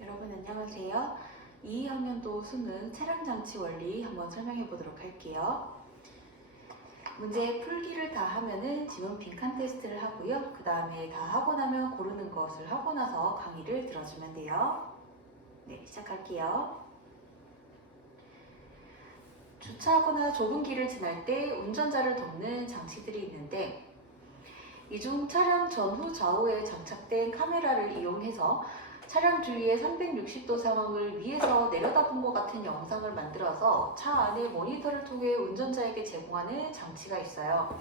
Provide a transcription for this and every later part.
여러분 안녕하세요. 2학년도 수능 차량장치 원리 한번 설명해 보도록 할게요. 문제 풀기를 다 하면은 지문 빈칸 테스트를 하고요. 그 다음에 다 하고 나면 고르는 것을 하고 나서 강의를 들어주면 돼요. 네, 시작할게요. 주차하거나 좁은 길을 지날 때 운전자를 돕는 장치들이 있는데 이 중 차량 전후 좌우에 장착된 카메라를 이용해서 차량 주위의 360도 상황을 위에서 내려다본 것 같은 영상을 만들어서 차 안에 모니터를 통해 운전자에게 제공하는 장치가 있어요.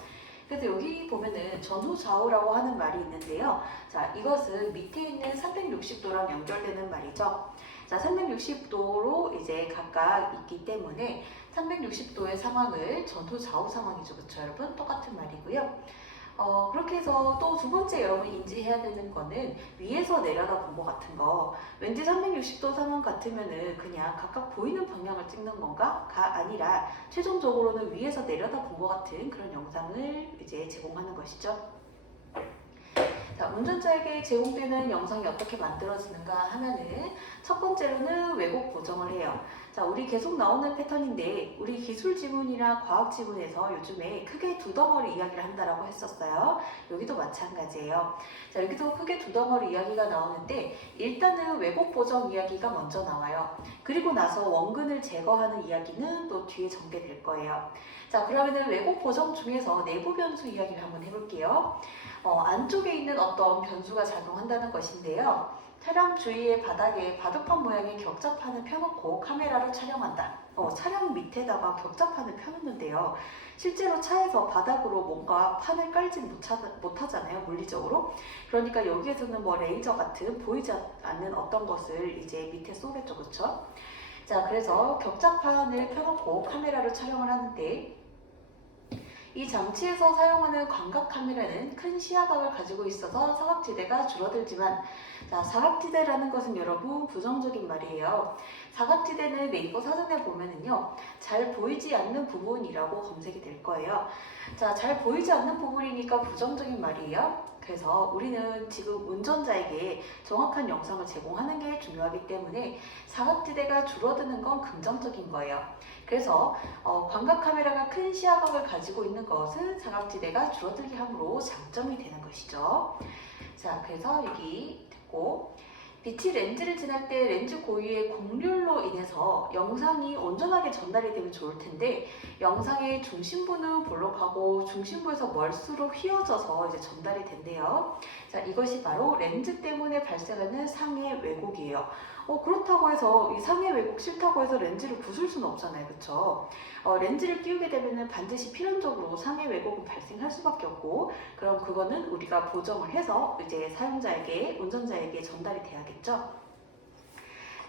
그래서 여기 보면은 전후 좌우라고 하는 말이 있는데요. 자, 이것은 밑에 있는 360도랑 연결되는 말이죠. 자, 360도로 이제 각각 있기 때문에 360도의 상황을 전후 좌우 상황이죠. 그렇죠, 여러분? 똑같은 말이고요. 그렇게 해서 또 두 번째 여러분이 인지해야 되는 거는 위에서 내려다 본 것 같은 거. 왠지 360도 상황 같으면은 그냥 각각 보이는 방향을 찍는 건가?가 아니라 최종적으로는 위에서 내려다 본 것 같은 그런 영상을 이제 제공하는 것이죠. 자, 운전자에게 제공되는 영상이 어떻게 만들어지는가 하면은 첫 번째로는 왜곡 보정을 해요. 자, 우리 계속 나오는 패턴인데 우리 기술 지문이나 과학 지문에서 요즘에 크게 두 덩어리 이야기를 한다라고 했었어요. 여기도 마찬가지예요. 자, 여기도 크게 두 덩어리 이야기가 나오는데 일단은 왜곡 보정 이야기가 먼저 나와요. 그리고 나서 원근을 제거하는 이야기는 또 뒤에 전개될 거예요. 자, 그러면은 왜곡 보정 중에서 내부 변수 이야기를 한번 해볼게요. 안쪽에 있는 어떤 변수가 작용한다는 것인데요. 차량 주위의 바닥에 바둑판 모양의 격자판을 펴놓고 카메라로 촬영한다. 차량 밑에다가 격자판을 펴놓는데요. 실제로 차에서 바닥으로 뭔가 판을 깔진 못하잖아요, 물리적으로. 그러니까 여기에서는 뭐 레이저 같은 보이지 않는 어떤 것을 이제 밑에 쏘겠죠, 그쵸? 자, 그래서 격자판을 펴놓고 카메라로 촬영을 하는데 이 장치에서 사용하는 광각 카메라는 큰 시야각을 가지고 있어서 사각지대가 줄어들지만, 자, 사각지대라는 것은 여러분 부정적인 말이에요. 사각지대는 네이버 사전에 보면은요, 잘 보이지 않는 부분이라고 검색이 될 거예요. 자, 잘 보이지 않는 부분이니까 부정적인 말이에요. 그래서 우리는 지금 운전자에게 정확한 영상을 제공하는 게 중요하기 때문에 사각지대가 줄어드는 건 긍정적인 거예요. 그래서 광각 카메라가 큰 시야각을 가지고 있는 것은 사각지대가 줄어들게 함으로 장점이 되는 것이죠. 자, 그래서 여기 됐고, 빛이 렌즈를 지날 때 렌즈 고유의 곡률로 인해서 영상이 온전하게 전달이 되면 좋을 텐데 영상의 중심부는 볼록하고 중심부에서 멀수록 휘어져서 이제 전달이 된대요. 자, 이것이 바로 렌즈 때문에 발생하는 상해 왜곡이에요. 그렇다고 해서 이 상해 왜곡 싫다고 해서 렌즈를 부술 수는 없잖아요, 그렇죠? 렌즈를 끼우게 되면은 반드시 필연적으로 상해 왜곡은 발생할 수밖에 없고, 그럼 그거는 우리가 보정을 해서 이제 사용자에게, 운전자에게 전달이 돼야겠죠.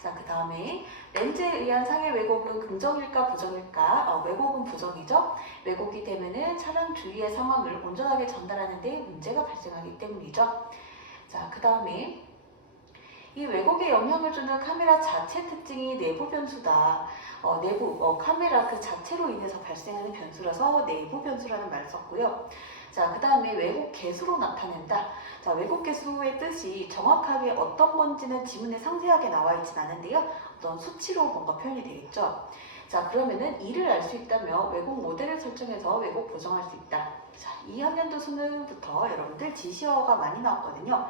자, 그 다음에 렌즈에 의한 상해 왜곡은 긍정일까 부정일까? 왜곡은 부정이죠. 왜곡이 되면은 차량 주위의 상황을 온전하게 전달하는 데 문제가 발생하기 때문이죠. 자, 그 다음에 이 왜곡에 영향을 주는 카메라 자체 특징이 내부 변수다. 카메라 그 자체로 인해서 발생하는 변수라서 내부 변수라는 말을 썼고요. 자, 그 다음에 왜곡 개수로 나타낸다. 자, 왜곡 개수의 뜻이 정확하게 어떤 건지는 지문에 상세하게 나와 있진 않은데요. 어떤 수치로 뭔가 표현이 되겠죠. 자, 그러면은 이를 알 수 있다면 왜곡 모델을 설정해서 왜곡 보정할 수 있다. 자, 2학년도 수능부터 여러분들 지시어가 많이 나왔거든요.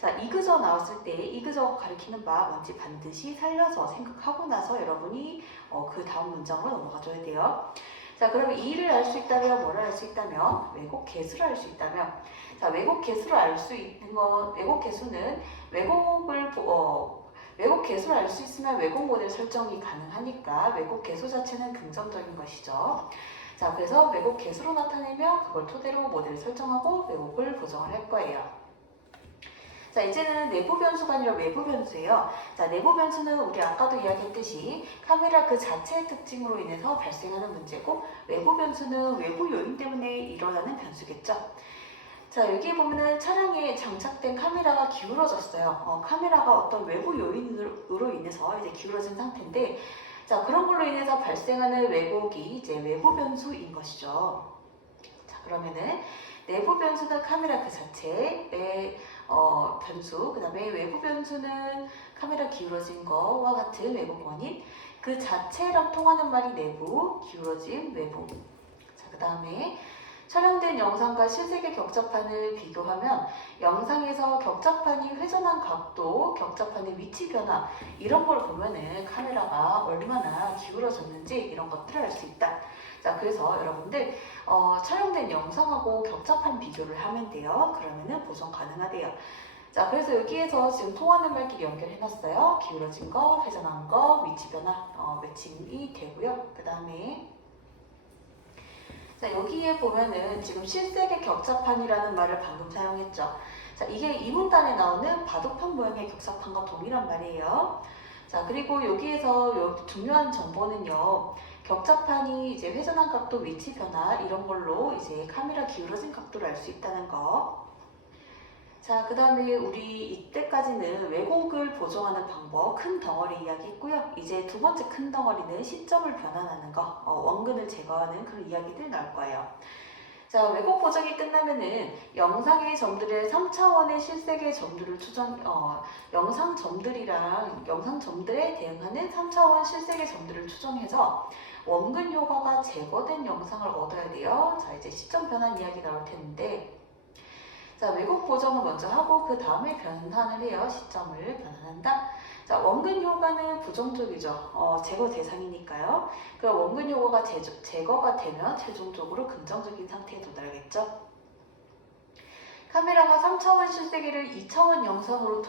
자, 이그저 나왔을 때 이그저 가리키는 바 뭔지 반드시 살려서 생각하고 나서 여러분이 그 다음 문장으로 넘어가줘야 돼요. 자, 그러면 이를 알 수 있다면 뭐를 알 수 있다면 왜곡 개수를 알 수 있다면, 자, 왜곡 개수를 알 수 있는 건 왜곡 개수는 왜곡 개수를 알 수 있으면 왜곡 모델 설정이 가능하니까 왜곡 개수 자체는 긍정적인 것이죠. 자, 그래서 왜곡 개수로 나타내면 그걸 토대로 모델을 설정하고 왜곡을 보정을 할 거예요. 자, 이제는 내부 변수가 아니라 외부 변수예요. 자, 내부 변수는 우리 아까도 이야기했듯이 카메라 그 자체의 특징으로 인해서 발생하는 문제고, 외부 변수는 외부 요인 때문에 일어나는 변수겠죠. 자, 여기 보면은 차량에 장착된 카메라가 기울어졌어요. 카메라가 어떤 외부 요인으로 인해서 이제 기울어진 상태인데, 자, 그런 걸로 인해서 발생하는 왜곡이 이제 외부 변수인 것이죠. 자, 그러면은 내부 변수는 카메라 그 자체에 변수, 그 다음에 외부 변수는 카메라 기울어진 거와 같은 외부 원인, 그 자체랑 통하는 말이 내부, 기울어진 외부. 자, 그 다음에 촬영된 영상과 실색의 격자판을 비교하면 영상에서 격자판이 회전한 각도, 격자판의 위치 변화 이런 걸 보면은 카메라가 얼마나 기울어졌는지 이런 것들을 알 수 있다. 자, 그래서 여러분들 촬영된 영상하고 격자판 비교를 하면 돼요. 그러면은 보정 가능하대요. 자, 그래서 여기에서 지금 통하는 말끼리 연결해놨어요. 기울어진 거, 회전한 거, 위치 변화 매칭이 되고요. 그 다음에 자, 여기에 보면은 지금 실색의 격자판이라는 말을 방금 사용했죠. 자, 이게 이 문단에 나오는 바둑판 모양의 격자판과 동일한 말이에요. 자, 그리고 여기에서 중요한 정보는요. 격자판이 이제 회전한 각도, 위치 변화 이런 걸로 이제 카메라 기울어진 각도를 알 수 있다는 거. 자, 그 다음에 우리 이때까지는 왜곡을 보정하는 방법, 큰 덩어리 이야기 했고요. 이제 두 번째 큰 덩어리는 시점을 변환하는 거, 원근을 제거하는 그런 이야기들 나올 거예요. 자, 왜곡 보정이 끝나면은 영상의 점들의 3차원의 실색의 점들을 영상 점들이랑 영상 점들에 대응하는 3차원 실색의 점들을 추정해서 원근 효과가 제거된 영상을 얻어야 돼요. 자, 이제 시점 변환 이야기 나올 텐데, 자, 왜곡 보정을 먼저 하고 그 다음에 변환을 해요. 시점을 변환한다. 자, 원근 효과는 부정적이죠. 제거 대상이니까요. 그 원근 효과가 제거가 되면 최종적으로 긍정적인 상태에 도달하겠죠. 카메라가 3차원 실세계를 2차원 영상으로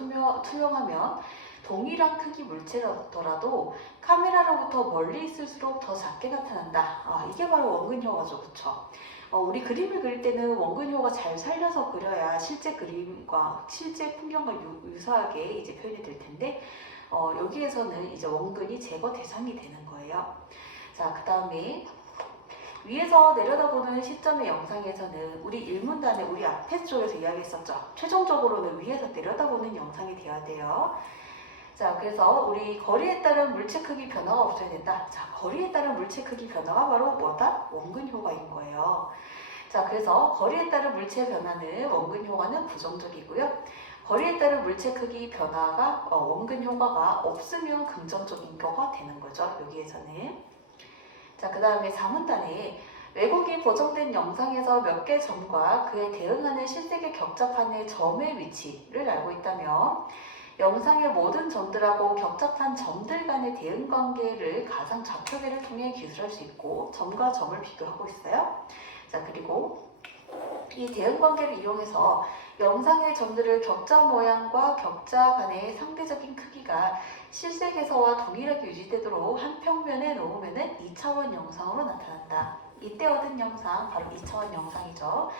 투영하면 동일한 크기 물체라더라도 카메라로부터 멀리 있을수록 더 작게 나타난다. 이게 바로 원근 효과죠. 그쵸? 우리 그림을 그릴 때는 원근 효과 잘 살려서 그려야 실제 그림과 실제 풍경과 유사하게 이제 표현이 될 텐데, 여기에서는 이제 원근이 제거 대상이 되는 거예요. 자, 그 다음에 위에서 내려다보는 시점의 영상에서는 우리 일문단에 우리 앞에 쪽에서 이야기했었죠. 최종적으로는 위에서 내려다보는 영상이 되어야 돼요. 자, 그래서 우리 거리에 따른 물체 크기 변화가 없어야 된다. 자, 거리에 따른 물체 크기 변화가 바로 뭐다? 원근 효과인 거예요. 자, 그래서 거리에 따른 물체 변화는 원근 효과는 부정적이고요. 거리에 따른 물체 크기 변화가 원근 효과가 없으면 긍정적인 거가 되는 거죠. 여기에서는. 자, 그 다음에 4문단에 왜곡이 보정된 영상에서 몇 개 점과 그에 대응하는 실색의 격자판의 점의 위치를 알고 있다면 영상의 모든 점들하고 격자판 점들 간의 대응 관계를 가상 좌표계를 통해 기술할 수 있고 점과 점을 비교하고 있어요. 자, 그리고 이 대응 관계를 이용해서 영상의 점들을 격자 모양과 격자 간의 상대적인 크기가 실색에서와 동일하게 유지되도록 한 평면에 놓으면 2차원 영상으로 나타난다. 이때 얻은 영상, 바로 2차원 영상이죠.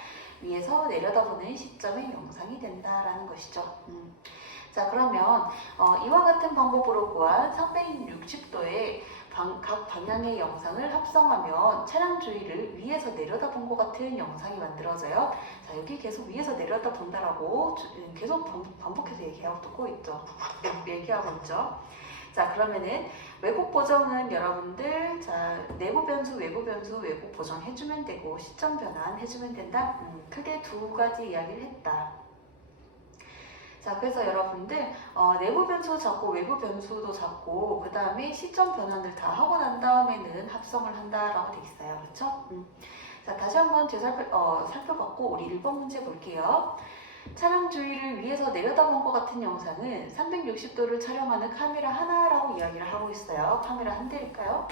위에서 내려다보는 시점의 영상이 된다라는 것이죠. 자, 그러면 이와 같은 방법으로 구한 360도의 각 방향의 영상을 합성하면 차량 주위를 위에서 내려다본 것 같은 영상이 만들어져요. 자, 여기 계속 위에서 내려다본다라고 계속 반복해서 얘기하고 있죠. 얘기하고 있죠. 자, 그러면은 왜곡 보정은 여러분들 내부 변수, 외부 변수, 왜곡 보정 해주면 되고 시점 변환 해주면 된다. 크게 두 가지 이야기를 했다. 자, 그래서 여러분들 내부 변수 잡고 외부 변수도 잡고 그 다음에 시점 변환을 다 하고 난 다음에는 합성을 한다라고 돼 있어요. 그렇죠? 자, 다시 한번 살펴봤고 우리 1번 문제 볼게요. 차량 주위를 위에서 내려다본 것 같은 영상은 360도를 촬영하는 카메라 하나라고 이야기를 하고 있어요. 카메라 한 대일까요?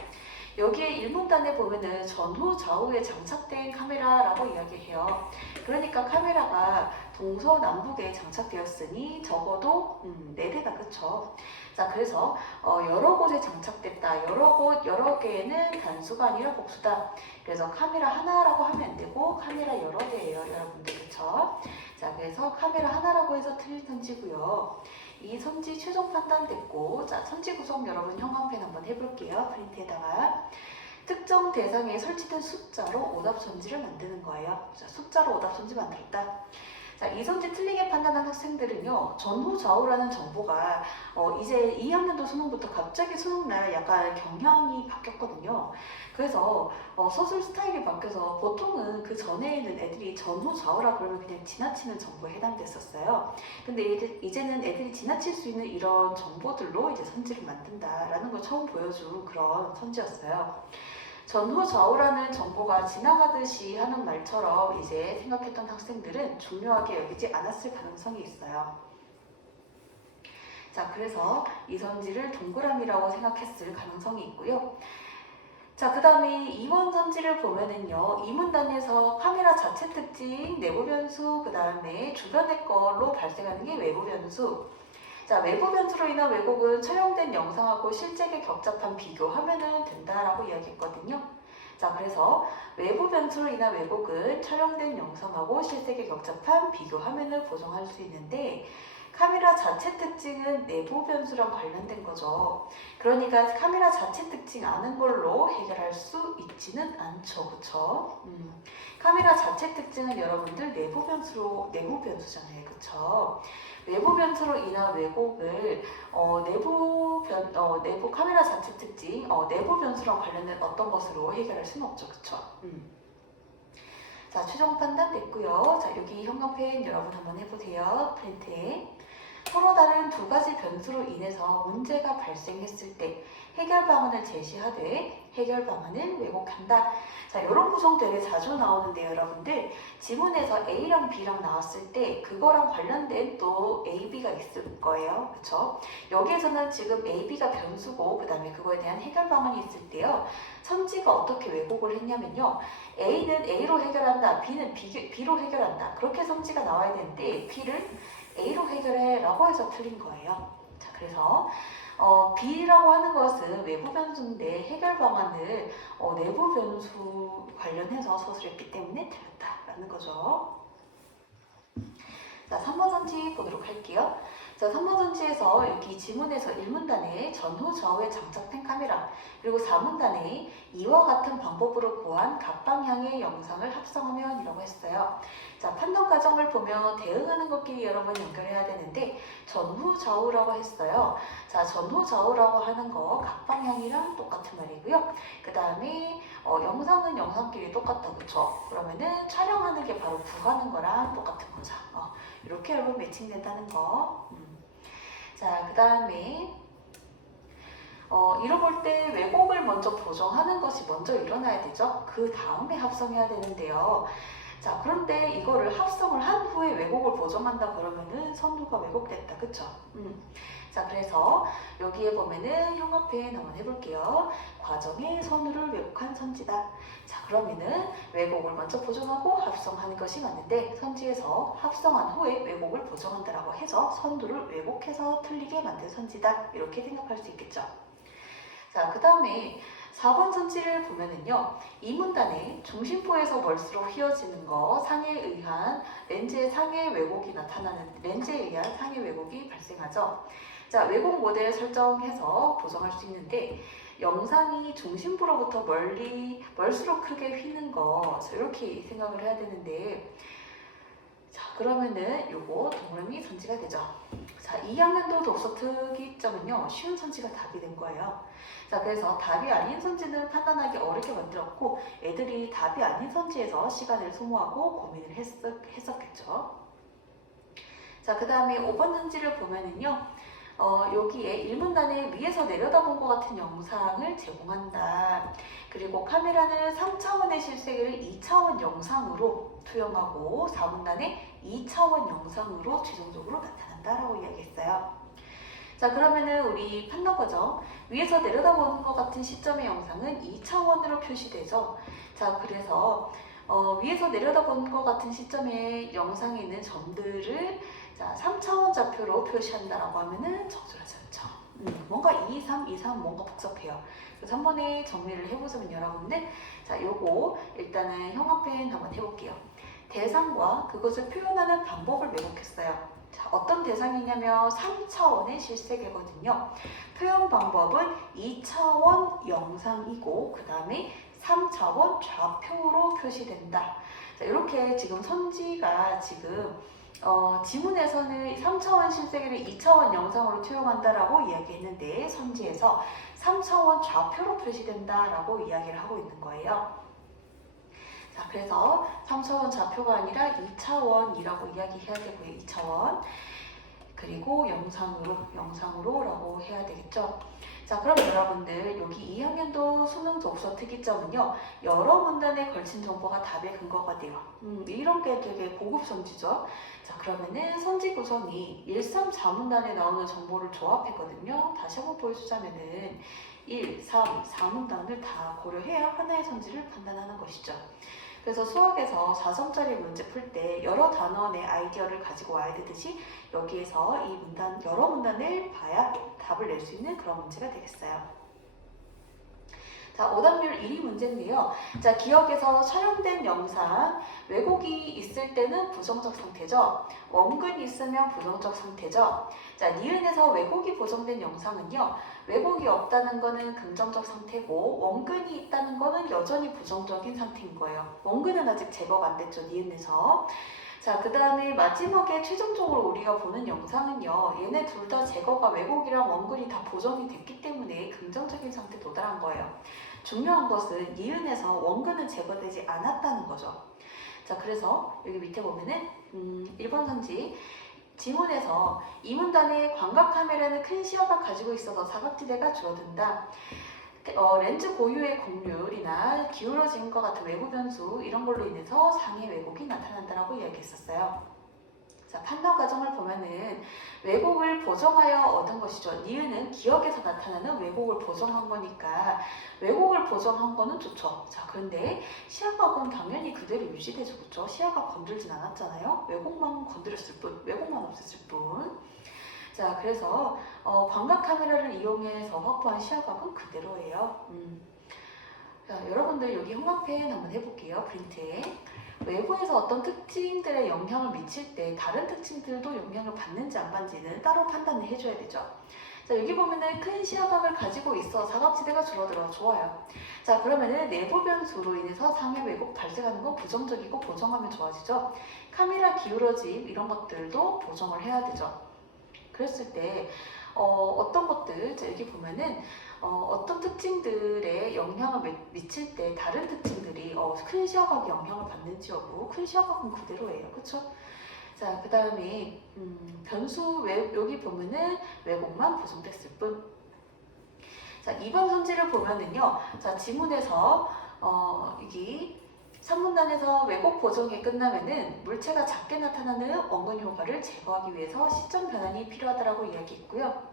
여기에 1문단에 보면은 전후 좌우에 장착된 카메라라고 이야기해요. 그러니까 카메라가 동서남북에 장착되었으니 적어도 4대다. 그쵸? 자, 그래서 여러 곳에 장착됐다. 여러 개는 단수가 아니라 복수다. 그래서 카메라 하나라고 하면 안 되고 카메라 여러 대예요. 여러분들. 그쵸? 자, 그래서 카메라 하나라고 해서 틀린 선지고요. 이 선지 최종 판단됐고, 자, 선지 구성 여러분 형광펜 한번 해볼게요. 프린트에다가 특정 대상에 설치된 숫자로 오답 선지를 만드는 거예요. 자, 숫자로 오답 선지 만들었다. 자, 이 선지 틀리게 판단한 학생들은요, 전후 좌우라는 정보가 이제 2학년도 수능부터 갑자기 수능날 약간 경향이 바뀌었거든요. 그래서 서술 스타일이 바뀌어서 보통은 그 전에는 애들이 전후 좌우라 그러면 그냥 지나치는 정보에 해당됐었어요. 근데 이제는 애들이 지나칠 수 있는 이런 정보들로 이제 선지를 만든다라는 걸 처음 보여준 그런 선지였어요. 전후 좌우라는 정보가 지나가듯이 하는 말처럼 이제 생각했던 학생들은 중요하게 여기지 않았을 가능성이 있어요. 자, 그래서 이 선지를 동그라미라고 생각했을 가능성이 있고요. 자, 그 다음에 2번 선지를 보면은요, 이 문단에서 카메라 자체 특징, 내부 변수, 그 다음에 주변의 걸로 발생하는 게 외부 변수. 자, 외부 변수로 인한 왜곡은 촬영된 영상하고 실제에 격잡한 비교하면 된다라고 이야기했거든요. 자, 그래서 외부 변수로 인한 왜곡은 촬영된 영상하고 실제에 격잡한 비교하면 보정할 수 있는데, 카메라 자체 특징은 내부 변수랑 관련된 거죠. 그러니까 카메라 자체 특징 아는 걸로 해결할 수 있지는 않죠. 그쵸? 카메라 자체 특징은 여러분들 내부 변수잖아요. 그쵸? 외부 변수로 인한 왜곡을 내부 카메라 자체 특징, 내부 변수랑 관련된 어떤 것으로 해결할 수는 없죠. 그쵸? 자, 최종 판단 됐고요. 자, 여기 형광펜 여러분 한번 해보세요. 프린트에. 서로 다른 두 가지 변수로 인해서 문제가 발생했을 때 해결 방안을 제시하되 해결 방안을 왜곡한다. 자, 이런 구성 되게 자주 나오는데요, 여러분들. 지문에서 A랑 B랑 나왔을 때 그거랑 관련된 또 A, B가 있을 거예요. 그쵸? 여기에서는 지금 A, B가 변수고 그 다음에 그거에 대한 해결 방안이 있을 때요. 선지가 어떻게 왜곡을 했냐면요. A는 A로 해결한다. B는 B로 해결한다. 그렇게 선지가 나와야 되는데 B를 A로 해결해 라고 해서 틀린 거예요. 자, 그래서 B라고 하는 것은 외부 변수인데 해결 방안을 내부 변수 관련해서 서술했기 때문에 틀렸다라는 거죠. 자, 3번 선지 보도록 할게요. 자, 3번 선지에서 여기 지문에서 1문단에 전후 좌우에 장착된 카메라, 그리고 4문단에 이와 같은 방법으로 구한 각방향의 영상을 합성하면 이라고 했어요. 자, 판단 과정을 보면 대응하는 것끼리 여러분 연결해야 되는데 전후 좌우라고 했어요. 자, 전후 좌우라고 하는 거 각방향이랑 똑같은 말이고요. 그 다음에 영상은 영상끼리 똑같다. 그쵸? 그러면은 촬영하는 게 바로 구하는 거랑 똑같은 거죠. 이렇게 여러분 매칭된다는 거. 자, 그 다음에 잃어볼 때 왜곡을 먼저 보정하는 것이 먼저 일어나야 되죠. 그 다음에 합성해야 되는데요. 자, 그런데 이거를 합성을 한 후에 왜곡을 보정한다 그러면은 선후가 왜곡됐다. 그쵸? 자, 그래서 여기에 보면은 형광펜 한번 해볼게요. 과정에 선후를 왜곡한 선지다. 자, 그러면은 왜곡을 먼저 보정하고 합성하는 것이 맞는데 선지에서 합성한 후에 왜곡을 보정한다라고 해서 선후를 왜곡해서 틀리게 만든 선지다. 이렇게 생각할 수 있겠죠. 자, 그 다음에 4번 선지를 보면은요, 이 문단에 중심부에서 멀수로 휘어지는 거, 렌즈의 상해 왜곡이 나타나는, 렌즈에 의한 상해 왜곡이 발생하죠. 자, 왜곡 모델 설정해서 보정할 수 있는데, 영상이 중심부로부터 멀수록 크게 휘는 거, 이렇게 생각을 해야 되는데, 자, 그러면은 요거 동그라미 선지가 되죠. 자, 2학년도 독서 특이점은요, 쉬운 선지가 답이 된 거예요. 자, 그래서 답이 아닌 선지는 판단하기 어렵게 만들었고 애들이 답이 아닌 선지에서 시간을 소모하고 고민을 했었겠죠. 자, 그 다음에 5번 선지를 보면은요, 여기에 1문단에 위에서 내려다본 것 같은 영상을 제공한다. 그리고 카메라는 3차원의 실세계를 2차원 영상으로 투영하고 4문단에 2차원 영상으로 최종적으로 나타난다라고 이야기했어요. 자, 그러면은 우리 판단 과정, 위에서 내려다보는 것 같은 시점의 영상은 2차원으로 표시되죠. 자, 그래서 위에서 내려다보는 것 같은 시점의 영상에 있는 점들을 자, 3차원 좌표로 표시한다라고 하면은 적절하지 않죠. 뭔가 2, 3, 2, 3 뭔가 복잡해요. 그래서 한 번에 정리를 해보자면 여러분들, 자, 요거 일단은 형광펜 한번 해볼게요. 대상과 그것을 표현하는 방법을 왜곡했어요. 자, 어떤 대상이냐면 3차원의 실세계거든요. 표현 방법은 2차원 영상이고 그 다음에 3차원 좌표로 표시된다. 자, 이렇게 지금 선지가 지금 지문에서는 3차원 실세계를 2차원 영상으로 투영한다라고 이야기했는데 선지에서 3차원 좌표로 표시된다라고 이야기를 하고 있는 거예요. 자, 그래서 3차원 좌표가 아니라 2차원이라고 이야기해야 되고요. 2차원. 그리고 영상으로라고 해야 되겠죠. 자, 그럼 여러분들 여기 2학년도 수능 독서 특이점은요, 여러 문단에 걸친 정보가 답의 근거가 돼요. 이런 게 되게 고급 선지죠. 자, 그러면은 선지 구성이 1, 3, 4문단에 나오는 정보를 조합했거든요. 다시 한번 보여주자면은 1, 3, 4문단을 다 고려해야 하나의 선지를 판단하는 것이죠. 그래서 수학에서 4점짜리 문제 풀 때 여러 단원의 아이디어를 가지고 와야 되듯이 여기에서 여러 문단을 봐야 답을 낼 수 있는 그런 문제가 되겠어요. 자, 오답률 1위 문제인데요. 자, 기억에서 촬영된 영상, 왜곡이 있을 때는 부정적 상태죠. 원근이 있으면 부정적 상태죠. 자, 니은에서 왜곡이 보정된 영상은요, 왜곡이 없다는 거는 긍정적 상태고 원근이 있다는 거는 여전히 부정적인 상태인 거예요. 원근은 아직 제거가 안 됐죠, 니은에서. 자, 그 다음에 마지막에 최종적으로 우리가 보는 영상은요, 얘네 둘 다 제거가 왜곡이랑 원근이 다 보정이 됐기 때문에 긍정적인 상태에 도달한 거예요. 중요한 것은 니은에서 원근은 제거되지 않았다는 거죠. 자, 그래서 여기 밑에 보면은 1번 선지 지문에서 이 문단에 광각 카메라는 큰 시야가 가지고 있어서 사각지대가 줄어든다. 렌즈 고유의 곡률이나 기울어짐과 같은 외부 변수 이런 걸로 인해서 상해 왜곡이 나타난다라고 이야기했었어요. 자, 판단 과정을 보면은 왜곡을 보정하여 얻은 것이죠. 니은은 기억에서 나타나는 왜곡을 보정한 거니까 왜곡을 보정한 거는 좋죠. 자, 그런데 시야각은 당연히 그대로 유지되죠. 그렇죠? 시야각 건들진 않았잖아요. 왜곡만 건드렸을 뿐, 왜곡만 없앴을 뿐. 자, 그래서 광각 카메라를 이용해서 확보한 시야각은 그대로예요. 자, 여러분들 여기 형광펜 한번 해볼게요. 프린트에. 외부에서 어떤 특징들에 영향을 미칠 때 다른 특징들도 영향을 받는지 안 받는지는 따로 판단을 해줘야 되죠. 자, 여기 보면은 큰 시야각을 가지고 있어 사각지대가 줄어들어. 좋아요. 자, 그러면은 내부 변수로 인해서 상해 왜곡 발생하는 건 부정적이고 보정하면 좋아지죠. 카메라 기울어짐 이런 것들도 보정을 해야 되죠. 그랬을 때 어떤 것들, 자, 여기 보면은 어떤 특징들에 영향을 미칠 때 다른 특징들이 큰 시야각이 영향을 받는지 여부, 큰 시야각은 그대로예요. 그쵸? 자, 그 다음에 변수 여기 보면은 왜곡만 보정됐을 뿐. 자, 2번 선지를 보면은요. 자, 지문에서 여기 3문단에서 왜곡 보정이 끝나면은 물체가 작게 나타나는 원근 효과를 제거하기 위해서 시점 변환이 필요하다고 이야기했고요.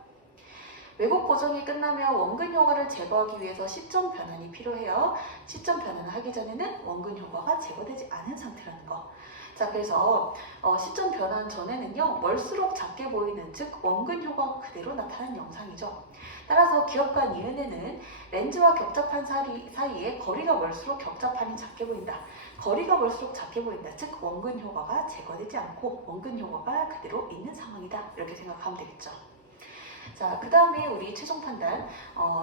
왜곡 보정이 끝나면 원근 효과를 제거하기 위해서 시점 변환이 필요해요. 시점 변환을 하기 전에는 원근 효과가 제거되지 않은 상태라는 거. 자, 그래서 시점 변환 전에는요, 멀수록 작게 보이는, 즉 원근 효과가 그대로 나타나는 영상이죠. 따라서 기억과 니은에는 렌즈와 격자판 사이에 거리가 멀수록 격자판이 작게 보인다. 거리가 멀수록 작게 보인다. 즉 원근 효과가 제거되지 않고 원근 효과가 그대로 있는 상황이다. 이렇게 생각하면 되겠죠. 자, 그 다음에 우리 최종 판단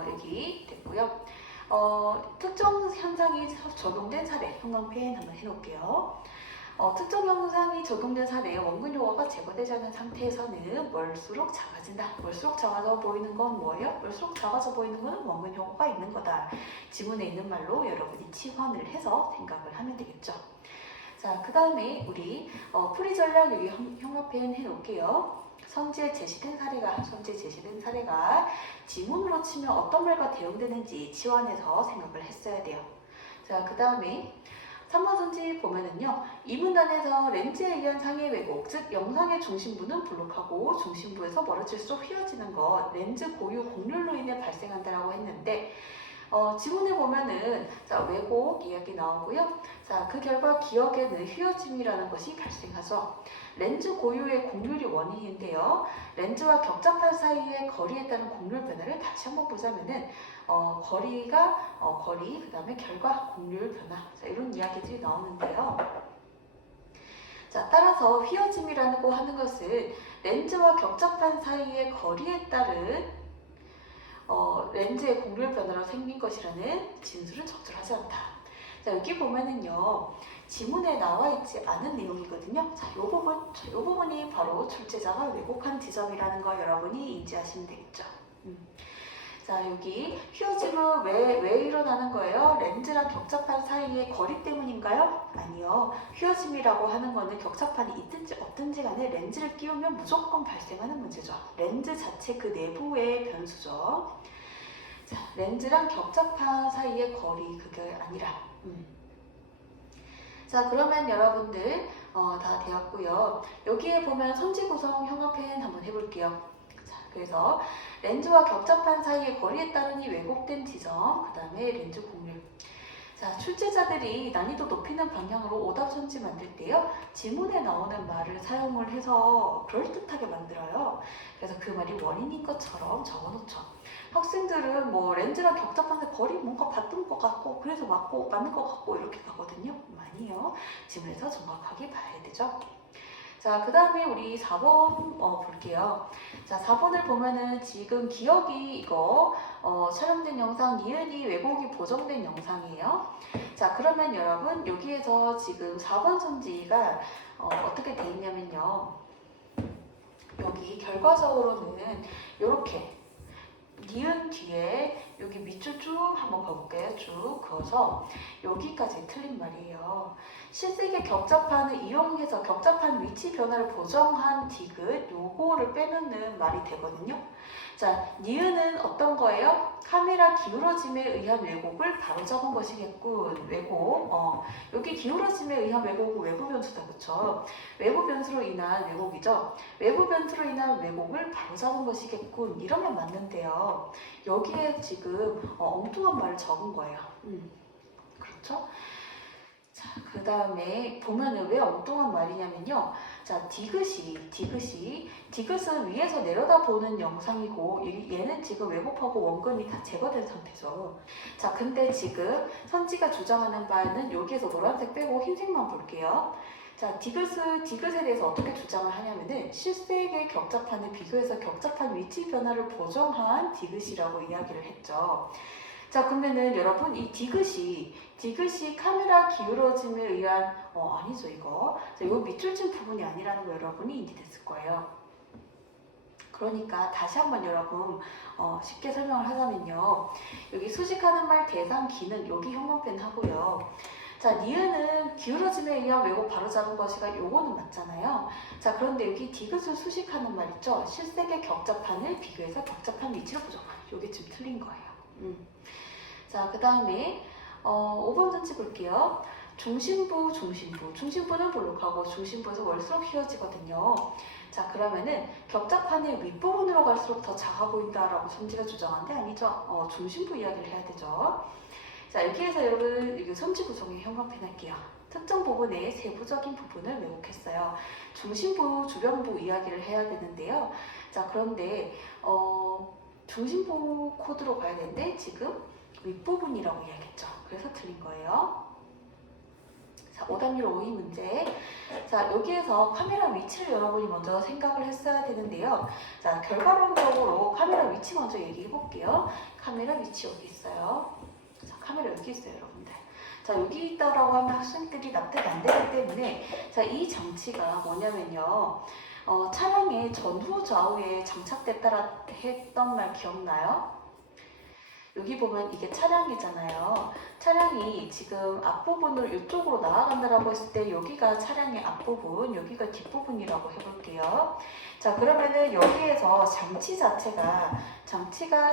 여기 됐고요. 특정 현상이 적용된 사례, 형광펜 한번 해놓을게요. 특정 현상이 적용된 사례에 원근 효과가 제거되지 않은 상태에서는 멀수록 작아진다. 멀수록 작아져 보이는 건 뭐예요? 멀수록 작아져 보이는 건 원근 효과가 있는 거다. 지문에 있는 말로 여러분이 치환을 해서 생각을 하면 되겠죠. 자, 그 다음에 우리 풀이 전략 여기 형광펜 해놓을게요. 선지에 제시된 사례가 지문으로 치면 어떤 말과 대응되는지 치환해서 생각을 했어야 돼요. 자, 그 다음에 3번 선지 보면은요, 이 문단에서 렌즈에 의한 상해 왜곡, 즉 영상의 중심부는 블록하고 중심부에서 멀어질수록 휘어지는 것, 렌즈 고유 곡률로 인해 발생한다라고 했는데 지문에 보면은 자, 왜곡 이야기 나오고요. 자, 그 결과 기억에는 휘어짐이라는 것이 발생하죠. 렌즈 고유의 곡률이 원인인데요. 렌즈와 격자판 사이의 거리에 따른 곡률 변화를 다시 한번 보자면은 거리, 그 다음에 결과, 곡률 변화, 자, 이런 이야기들이 나오는데요. 자, 따라서 휘어짐이라고 하는 것은 렌즈와 격자판 사이의 거리에 따른 렌즈의 곡률 변화로 생긴 것이라는 진술은 적절하지 않다. 자, 여기 보면은요, 지문에 나와 있지 않은 내용이거든요. 자, 요 부분이 바로 출제자가 왜곡한 지점이라는 거 여러분이 인지하시면 되겠죠. 자, 여기 휘어짐은 왜 일어나는 거예요? 렌즈랑 격자판 사이의 거리 때문인가요? 아니요. 휘어짐이라고 하는 거는 격자판이 있든지 없든지 간에 렌즈를 끼우면 무조건 발생하는 문제죠. 렌즈 자체 그 내부의 변수죠. 자, 렌즈랑 격자판 사이의 거리, 그게 아니라. 자, 그러면 여러분들 다 되었고요. 여기에 보면 선지 구성 형합펜 한번 해볼게요. 자, 그래서 렌즈와 격자판 사이의 거리에 따르니 왜곡된 지점, 그 다음에 렌즈 곡률. 자, 출제자들이 난이도 높이는 방향으로 오답 선지 만들 때요, 지문에 나오는 말을 사용을 해서 그럴듯하게 만들어요. 그래서 그 말이 원인인 것처럼 적어놓죠. 학생들은 뭐 렌즈랑 격자판의 거리 뭔가 같은 것 같고 그래서 맞는 것 같고 이렇게 가거든요. 아니요. 지문에서 정확하게 봐야 되죠. 자, 그 다음에 우리 4번 볼게요. 자, 4번을 보면은 지금 기억이 이거 촬영된 영상 니은이 왜곡이 보정된 영상이에요. 자, 그러면 여러분 여기에서 지금 4번 선지가 어떻게 돼 있냐면요. 여기 결과적으로는 이렇게 니은 뒤에 여기 밑줄 쭉 한번 가볼게요. 쭉 그어서 여기까지 틀린 말이에요. 실색의 격자판을 이용해서 격자판 위치 변화를 보정한 디귿 요거를 빼면은 말이 되거든요. 자, 니은은 어떤 거예요? 카메라 기울어짐에 의한 왜곡을 바로잡은 것이겠군. 왜곡. 여기 기울어짐에 의한 왜곡은 외부 변수다, 그쵸? 외부 변수로 인한 왜곡이죠. 외부 변수로 인한 왜곡을 바로잡은 것이겠군. 이러면 맞는데요. 여기에 지금 엉뚱한 말을 적은 거예요. 그렇죠? 자, 그 다음에 보면은 왜 엉뚱한 말이냐면요. 자, 디귿은 위에서 내려다보는 영상이고 얘는 지금 왜곡하고 원근이 다 제거된 상태죠. 자, 근데 지금 선지가 주장하는 바에는 여기에서 노란색 빼고 흰색만 볼게요. 자, 디귿에 대해서 어떻게 주장을 하냐면은 실색의 격자판을 비교해서 격자판 위치 변화를 보정한 디귿이라고 이야기를 했죠. 자, 그러면은 여러분 이 디귿이 카메라 기울어짐에 의한 아니죠 이거. 자, 요 밑줄진 부분이 아니라는 거 여러분이 인지됐을 거예요. 그러니까 다시 한번 여러분 쉽게 설명을 하자면요. 여기 수식하는 말 대상 기는 여기 형광펜 하고요. 자, 니은은 기울어짐에 의한 왜곡 바로잡은 것이가 요거는 맞잖아요. 자, 그런데 여기 디귿을 수식하는 말 있죠. 실색의 격자판을 비교해서 격자판 위치를 보정한. 요게 지금 틀린 거예요. 자, 그 다음에 5번 선지 볼게요. 중심부는 볼록하고 중심부에서 월수록 휘어지거든요. 자, 그러면은 격자판의 윗부분으로 갈수록 더 작아 보인다라고 선지가 주장하는데 아니죠. 중심부 이야기를 해야 되죠. 자, 여기에서 여러분 여기 선지 구성의 형광펜 할게요. 특정 부분의 세부적인 부분을 왜곡했어요. 중심부, 주변부 이야기를 해야 되는데요. 자, 그런데 중심부 코드로 가야 되는데 지금 윗부분이라고 이야기했죠. 그래서 틀린 거예요. 자, 오답률 5위 문제. 자, 여기에서 카메라 위치를 여러분이 먼저 생각을 했어야 되는데요. 자, 결과론적으로 카메라 위치 먼저 얘기해 볼게요. 카메라 위치 여기 있어요. 자, 카메라 여기 있어요, 여러분들. 자, 여기 있다라고 하면 학생들이 납득 안 되기 때문에 자, 이 장치가 뭐냐면요. 차량의 전후 좌우에 장착됐다라 했던 말 기억나요? 여기 보면 이게 차량이잖아요. 차량이 지금 앞부분을 이쪽으로 나아간다라고 했을 때 여기가 차량의 앞부분, 여기가 뒷부분이라고 해볼게요. 자, 그러면은 여기에서 장치가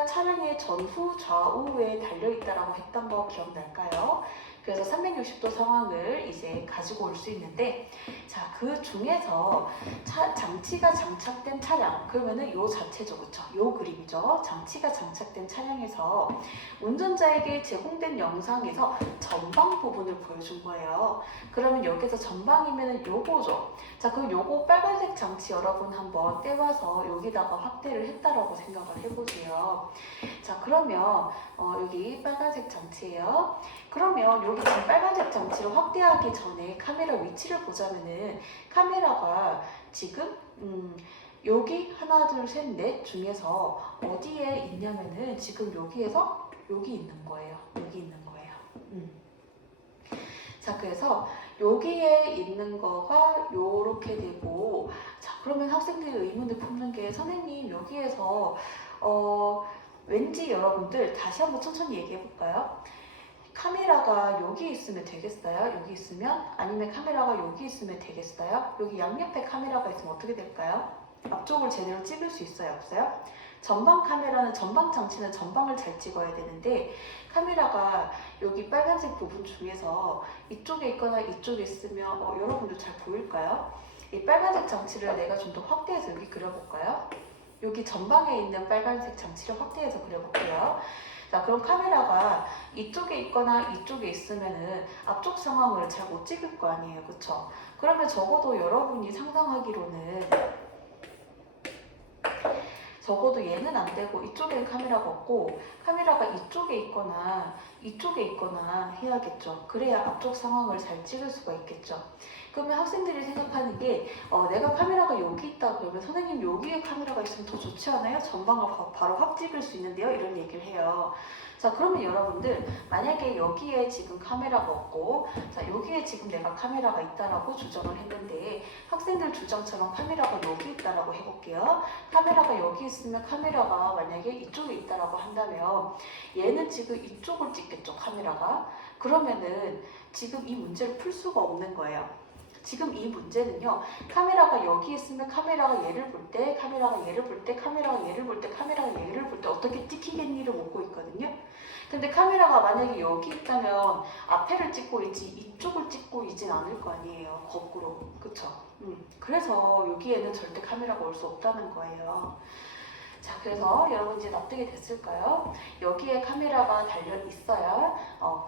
차량의 전후 좌우에 달려있다라고 했던 거 기억날까요? 그래서 360도 상황을 이제 가지고 올 수 있는데, 자, 그 중에서 장치가 장착된 차량, 그러면은 요 자체죠, 그쵸? 요 그림이죠. 장치가 장착된 차량에서 운전자에게 제공된 영상에서 전방 부분을 보여준 거예요. 그러면 여기서 전방이면은 요거죠. 자, 그럼 요거 빨간색 장치 여러분 한번 떼와서 여기다가 확대를 했다라고 생각을 해보세요. 자, 그러면 여기 빨간색 장치예요. 그러면 여기 지금 빨간색 장치를 확대하기 전에 카메라 위치를 보자면은 카메라가 지금 여기 하나 둘 셋 넷 중에서 어디에 있냐면은 지금 여기에서 여기 있는 거예요. 여기 있는 거예요. 자, 그래서 여기에 있는 거가 요렇게 되고, 자, 그러면 학생들이 의문을 품는 게 선생님 여기에서 왠지 여러분들 다시 한번 천천히 얘기해 볼까요? 카메라가 여기 있으면 되겠어요? 여기 있으면? 아니면 카메라가 여기 있으면 되겠어요? 여기 양옆에 카메라가 있으면 어떻게 될까요? 앞쪽을 제대로 찍을 수 있어요? 없어요? 전방 카메라는 전방 장치는 전방을 잘 찍어야 되는데 카메라가 여기 빨간색 부분 중에서 이쪽에 있거나 이쪽에 있으면 여러분들 잘 보일까요? 이 빨간색 장치를 내가 좀 더 확대해서 여기 그려볼까요? 여기 전방에 있는 빨간색 장치를 확대해서 그려볼게요. 자, 그럼 카메라가 이쪽에 있거나 이쪽에 있으면은 앞쪽 상황을 잘 못 찍을 거 아니에요, 그쵸? 그러면 적어도 여러분이 상상하기로는 적어도 얘는 안 되고 이쪽에는 카메라가 없고 카메라가 이쪽에 있거나 해야겠죠. 그래야 앞쪽 상황을 잘 찍을 수가 있겠죠. 그러면 학생들이 생각하는 게 내가 카메라가 여기 있다 그러면 선생님 여기에 카메라가 있으면 더 좋지 않아요? 전방을 바로 확 찍을 수 있는데요? 이런 얘기를 해요. 자, 그러면 여러분들 만약에 여기에 지금 카메라가 없고 자, 여기에 지금 내가 카메라가 있다라고 주장을 했는데 학생들 주장처럼 카메라가 여기 있다라고 해볼게요. 카메라가 여기 있으면 카메라가 만약에 이쪽에 있다라고 한다면 얘는 지금 이쪽을 찍겠죠, 카메라가. 그러면은 지금 이 문제를 풀 수가 없는 거예요. 지금 이 문제는요, 카메라가 여기 있으면 카메라가 얘를 볼 때, 카메라가 얘를 볼 때, 카메라가 얘를 볼 때, 카메라가 얘를 볼 때 어떻게 찍히겠니를 묻고 있거든요. 근데 카메라가 만약에 여기 있다면 앞에를 찍고 있지 이쪽을 찍고 있진 않을 거 아니에요, 거꾸로. 그쵸? 그래서 여기에는 절대 카메라가 올 수 없다는 거예요. 자, 그래서 여러분 이제 납득이 됐을까요? 여기에 카메라가 달려 있어야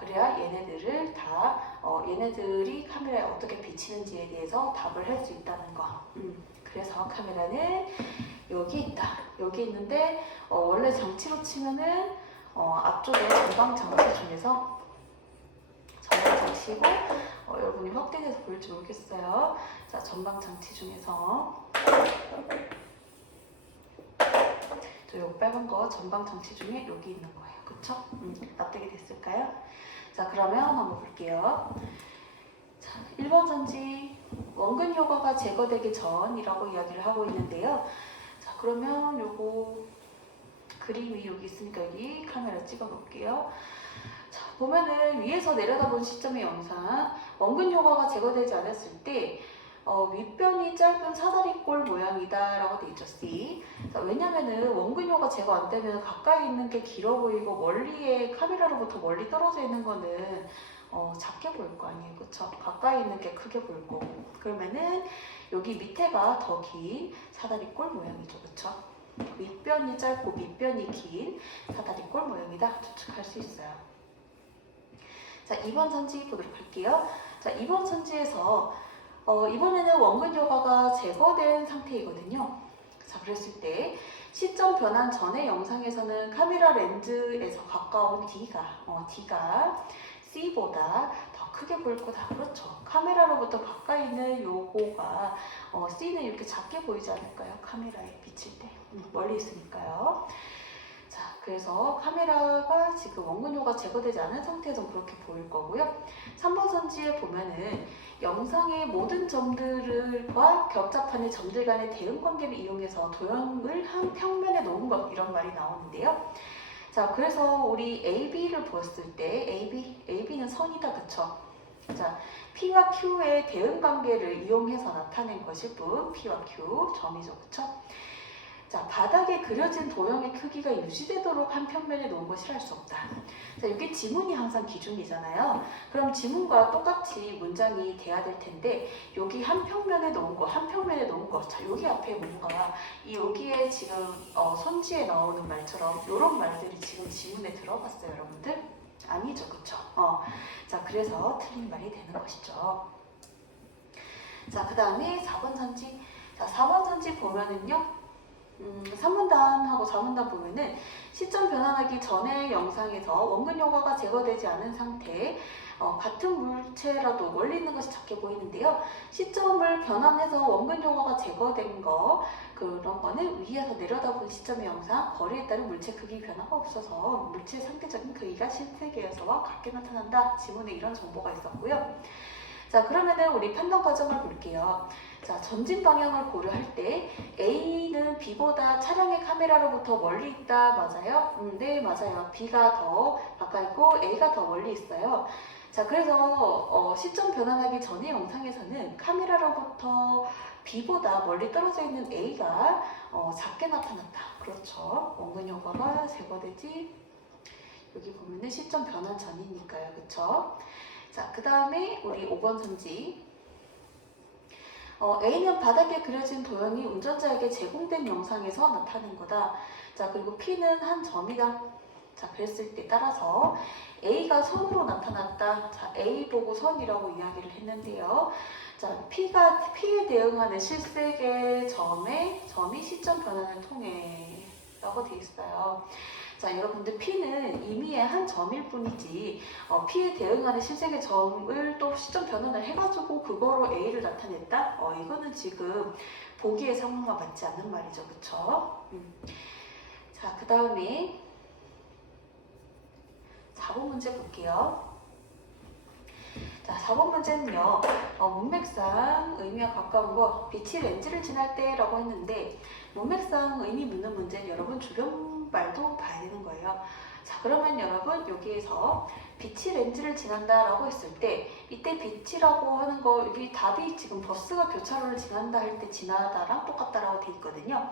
그래야 얘네들을 다 얘네들이 카메라에 어떻게 비치는지에 대해서 답을 할 수 있다는 거. 그래서 카메라는 여기 있다. 여기 있는데 원래 장치로 치면은 앞쪽에 전방 장치 중에서 전방 장치고 여러분이 확대돼서 보일지 모르겠어요. 자, 전방 장치 중에서 요 빨간 거 전방 장치 중에 여기 있는 거예요. 그쵸? 납득이 됐을까요? 자, 그러면 한번 볼게요. 자, 1번 선지 원근 효과가 제거되기 전이라고 이야기를 하고 있는데요. 자, 그러면 요거 그림이 여기 있으니까 여기 카메라 찍어 볼게요. 자, 보면은 위에서 내려다본 시점의 영상 원근 효과가 제거되지 않았을 때 윗변이 짧은 사다리꼴 모양이다 라고 돼 있죠. C. 자, 왜냐면은 원근효가 제거 안 되면 가까이 있는 게 길어 보이고 멀리에 카메라로부터 멀리 떨어져 있는 거는 작게 보일 거 아니에요. 그쵸? 가까이 있는 게 크게 보일 거고. 그러면은 여기 밑에가 더 긴 사다리꼴 모양이죠. 그쵸? 윗변이 짧고 밑변이 긴 사다리꼴 모양이다 추측할 수 있어요. 자, 2번 선지 보도록 할게요. 자, 2번 선지에서 이번에는 원근 효과가 제거된 상태이거든요. 자, 그랬을 때 시점 변환 전의 영상에서는 카메라 렌즈에서 가까운 D가 C보다 더 크게 보일 거다. 그렇죠. 카메라로부터 가까이 있는 요거가 C는 이렇게 작게 보이지 않을까요? 카메라에 비칠 때. 멀리 있으니까요. 자, 그래서 카메라가 지금 원근효가 제거되지 않은 상태에서 그렇게 보일 거고요. 3번 선지에 보면은 영상의 모든 점들과 겹잡하는 점들 간의 대응 관계를 이용해서 도형을 한 평면에 놓은 것 이런 말이 나오는데요. 자, 그래서 우리 AB를 보았을 때 AB는 선이다, 그쵸? 자, P와 Q의 대응 관계를 이용해서 나타낸 것일 뿐 P와 Q 점이죠, 그쵸? 자, 바닥에 그려진 도형의 크기가 유지되도록 한 평면에 놓은 것이 할 수 없다. 자, 이게 지문이 항상 기준이잖아요. 그럼 지문과 똑같이 문장이 돼야 될 텐데 여기 한 평면에 놓은 거, 한 평면에 놓은 거. 자, 여기 앞에 뭔가 여기에 지금 선지에 나오는 말처럼 이런 말들이 지금 지문에 들어갔어요, 여러분들? 아니죠, 그쵸? 자, 그래서 틀린 말이 되는 것이죠. 자, 그 다음에 4번 선지. 자, 4번 선지 보면은요. 3문단하고 4문단 보면은 시점 변환하기 전의 영상에서 원근 효과가 제거되지 않은 상태 같은 물체라도 멀리 있는 것이 작게 보이는데요. 시점을 변환해서 원근 효과가 제거된 거 그런 거는 위에서 내려다본 시점의 영상 거리에 따른 물체 크기 변화가 없어서 물체의 상대적인 크기가 실세계에서와 같게 나타난다. 지문에 이런 정보가 있었고요. 자, 그러면은 우리 판단 과정을 볼게요. 자, 전진 방향을 고려할 때 A는 B보다 차량의 카메라로부터 멀리 있다. 맞아요? 네, 맞아요. B가 더 가까이 있고 A가 더 멀리 있어요. 자, 그래서 시점 변환하기 전의 영상에서는 카메라로부터 B보다 멀리 떨어져 있는 A가 작게 나타났다. 그렇죠. 원근 효과가 제거되지. 여기 보면은 시점 변환 전이니까요. 그쵸? 자, 그 다음에 우리 5번 선지. A는 바닥에 그려진 도형이 운전자에게 제공된 영상에서 나타낸 거다. 자, 그리고 P는 한 점이다. 자, 그랬을 때 따라서 A가 선으로 나타났다. 자, A 보고 선이라고 이야기를 했는데요. 자, P에 대응하는 실색의 점이 시점 변환을 통해 라고 되어 있어요. 자, 여러분들 P는 임의의 한 점일 뿐이지 P에 대응하는 실색의 점을 또 시점 변환을 해가지고 그거로 A를 나타냈다? 이거는 지금 보기의 상황과 맞지 않는 말이죠. 그쵸? 자, 그 다음에 4번 문제 볼게요. 자, 4번 문제는요. 문맥상 의미와 가까운 거 빛이 렌즈를 지날 때 라고 했는데 문맥상 의미 묻는 문제는 여러분 주변 말도 봐야 되는 거예요. 자, 그러면 여러분 여기에서 빛이 렌즈를 지난다 라고 했을 때 이때 빛이라고 하는 거 여기 답이 지금 버스가 교차로를 지난다 할 때 지나다랑 똑같다라고 돼 있거든요.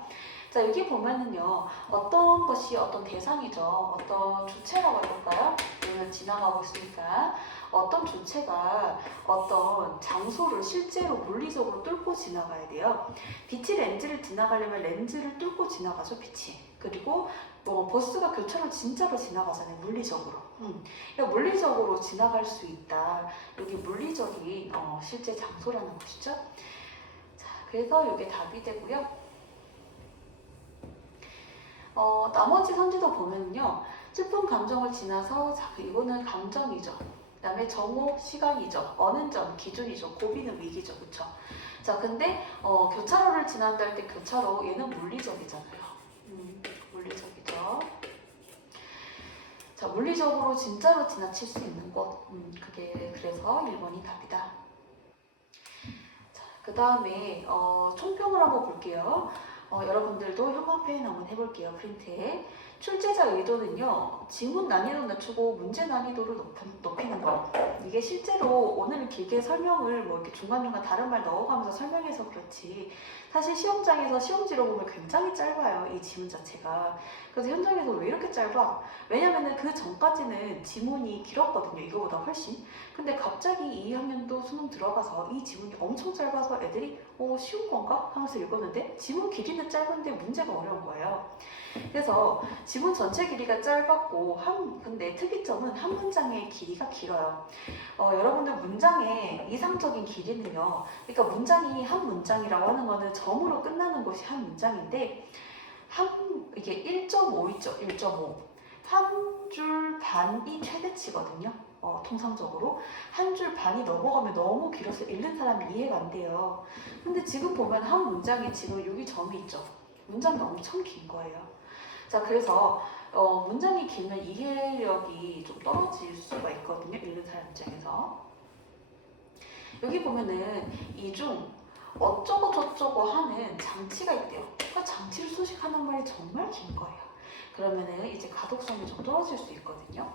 자, 여기 보면은요, 어떤 것이 어떤 대상이죠. 어떤 주체라고 해볼까요? 오늘 지나가고 있으니까 어떤 주체가 어떤 장소를 실제로 물리적으로 뚫고 지나가야 돼요. 빛이 렌즈를 지나가려면 렌즈를 뚫고 지나가죠, 빛이. 그리고 버스가 교차로 진짜로 지나가잖아요, 물리적으로. 그러니까 물리적으로 지나갈 수 있다. 여기 물리적인 실제 장소라는 것이죠. 자, 그래서 이게 답이 되고요. 나머지 선지도 보면요. 슬픈 감정을 지나서, 자, 이거는 감정이죠. 그 다음에 정오, 시간이죠. 어는 점, 기준이죠. 고비는 위기죠. 그쵸? 자, 근데, 교차로를 지난다 할 때 교차로, 얘는 물리적이잖아요. 물리적이죠. 자, 물리적으로 진짜로 지나칠 수 있는 곳. 그게, 그래서 1번이 답이다. 자, 그 다음에, 총평을 한번 볼게요. 여러분들도 형광펜 한번 해볼게요. 프린트에. 출제자 의도는요. 지문 난이도 낮추고 문제 난이도를 높이는 거. 이게 실제로 오늘은 길게 설명을 이렇게 중간중간 다른 말 넣어가면서 설명해서 그렇지 사실 시험장에서 시험지로 보면 굉장히 짧아요. 이 지문 자체가. 그래서 현장에서 왜 이렇게 짧아? 왜냐면은 그 전까지는 지문이 길었거든요. 이거보다 훨씬. 근데 갑자기 2학년도 수능 들어가서 이 지문이 엄청 짧아서 애들이 쉬운 건가? 하면서 읽었는데 지문 길이는 짧은데 문제가 어려운 거예요. 그래서 지문 전체 길이가 짧았고 근데 특이점은 한 문장의 길이가 길어요. 여러분들 문장의 이상적인 길이는요. 그러니까 문장이 한 문장이라고 하는 거는 점으로 끝나는 것이 한 문장인데 이게 1.5 있죠. 1.5. 한 줄 반이 최대치거든요. 통상적으로 한 줄 반이 넘어가면 너무 길어서 읽는 사람이 이해가 안 돼요. 근데 지금 보면 한 문장에 지금 여기 점이 있죠. 문장이 엄청 긴 거예요. 자, 그래서 문장이 길면 이해력이 좀 떨어질 수가 있거든요. 읽는 사람 입장에서. 여기 보면은 이 중 어쩌고 저쩌고 하는 장치가 있대요. 그러니까 장치를 수식하는 말이 정말 긴 거예요. 그러면은 이제 가독성이 좀 떨어질 수 있거든요.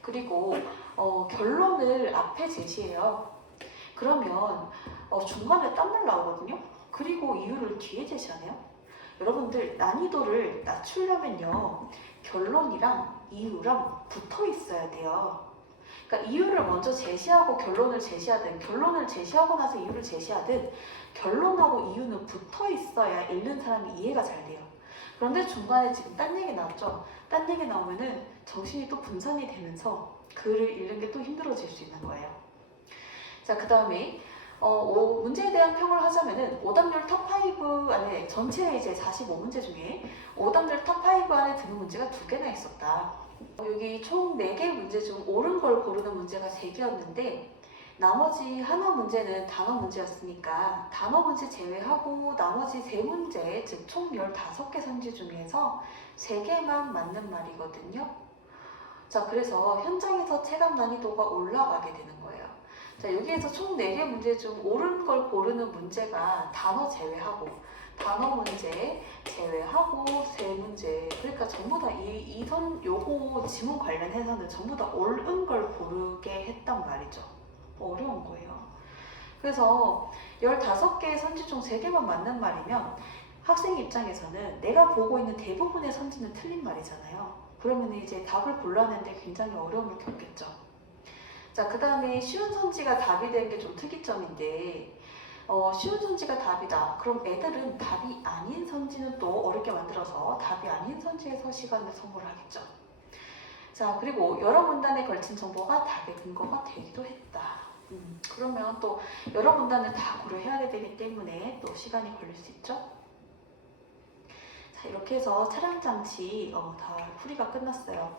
그리고 결론을 앞에 제시해요. 그러면 중간에 딴말 나오거든요. 그리고 이유를 뒤에 제시하네요. 여러분들 난이도를 낮추려면요. 결론이랑 이유랑 붙어 있어야 돼요. 그러니까 이유를 먼저 제시하고 결론을 제시하든 결론을 제시하고 나서 이유를 제시하든 결론하고 이유는 붙어 있어야 읽는 사람이 이해가 잘 돼요. 그런데 중간에 지금 딴 얘기 나왔죠? 딴 얘기 나오면은 정신이 또 분산이 되면서 글을 읽는 게 또 힘들어질 수 있는 거예요. 자, 그 다음에 문제에 대한 평을 하자면은 오답률 탑5 안에 전체 이제 45문제 중에 오답률 탑5 안에 드는 문제가 2개나 있었다. 여기 총 4개 문제 중 옳은 걸 고르는 문제가 3개였는데 나머지 하나 문제는 단어 문제였으니까 단어 문제 제외하고 나머지 3문제, 즉 총 15개 선지 중에서 3개만 맞는 말이거든요. 자, 그래서 현장에서 체감 난이도가 올라가게 되는 거예요. 자, 여기에서 총 4개 문제 중 옳은 걸 고르는 문제가 단어 제외하고 단어 문제 제외하고 3문제, 그러니까 전부 다 요거 지문 관련해서는 전부 다 옳은 걸 고르게 했단 말이죠. 어려운 거예요. 그래서 15개의 선지 중 3개만 맞는 말이면 학생 입장에서는 내가 보고 있는 대부분의 선지는 틀린 말이잖아요. 그러면 이제 답을 골라내는데 굉장히 어려움을 겪겠죠. 자, 그 다음에 쉬운 선지가 답이 되는 게 좀 특이점인데 쉬운 선지가 답이다. 그럼 애들은 답이 아닌 선지는 또 어렵게 만들어서 답이 아닌 선지에서 시간을 소모하겠죠. 자, 그리고 여러 문단에 걸친 정보가 답의 근거가 되기도 했다. 그러면 또 여러 문단을 다 고려해야 되기 때문에 또 시간이 걸릴 수 있죠. 자, 이렇게 해서 차량 장치 다 풀이가 끝났어요.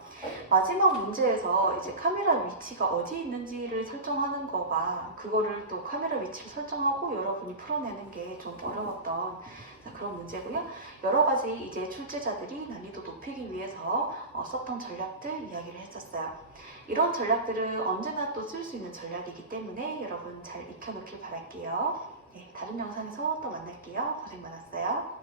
마지막 문제에서 이제 카메라 위치가 어디 있는지를 설정하는 거가 그거를 또 카메라 위치를 설정하고 여러분이 풀어내는 게 좀 어려웠던 그런 문제고요. 여러 가지 이제 출제자들이 난이도 높이기 위해서 썼던 전략들 이야기를 했었어요. 이런 전략들은 언제나 또 쓸 수 있는 전략이기 때문에 여러분 잘 익혀놓길 바랄게요. 네, 다른 영상에서 또 만날게요. 고생 많았어요.